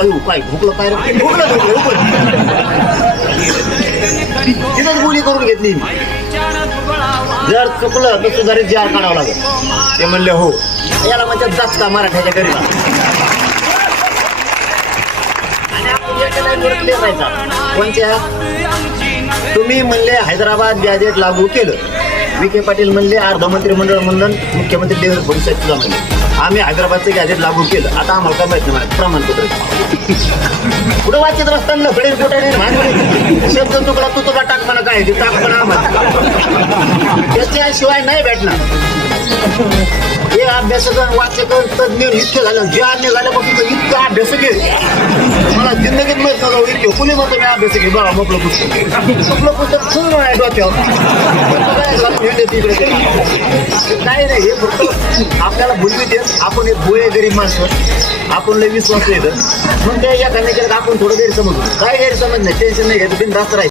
अयो काय भुकलं काय रे? भुकलं भुकलं तिथंच बोली करून घेतली. जर चुकलं तर सुधारित जार काढावं लागेल. ते म्हणले हो. याला म्हणजे जास्त मराठ्याच्या घरी कोणत्या? तुम्ही म्हणले हैदराबाद गॅजेट लागू केलं. विखे पाटील म्हणले अर्ध मंत्रिमंडळ म्हणून मुख्यमंत्री देवेंद्र फडणवीस तुला म्हणले. आम्ही हैदराबादचं गॅजेट लागू केलं. आता आम्हाला काय माहिती नाही प्रमाणपत्र. पुढे वाचत असताना फडे पोटाने शब्द तुकडा तू तुला टाक म्हणा काय टाक म्हणा आम्हाला. त्याच्याशिवाय नाही भेटणार. हे अभ्यासक वाचक तज्ञ इतकं झालं. जे अन्य झालं मग तिथं इतकं अभ्यास घे. मला जिंदगीत माहीत नव्हतं इतके कुणी म्हणतो मी अभ्यास घे बघा मोकळं पुस्तक. मोकळं पुस्तक फुल आहे डोक्यावर. तिकडे ते. काय नाही हे फक्त आपल्याला भुलवी देत आपण एक भोळे गरीब माणसं. आपण लय विश्वास येतं मग ते एखाद्या केलं आपण थोडं गैरसमज काय गैरसमज नाही टेन्शन नाही घ्यायचं बिनधास्त राहायचं.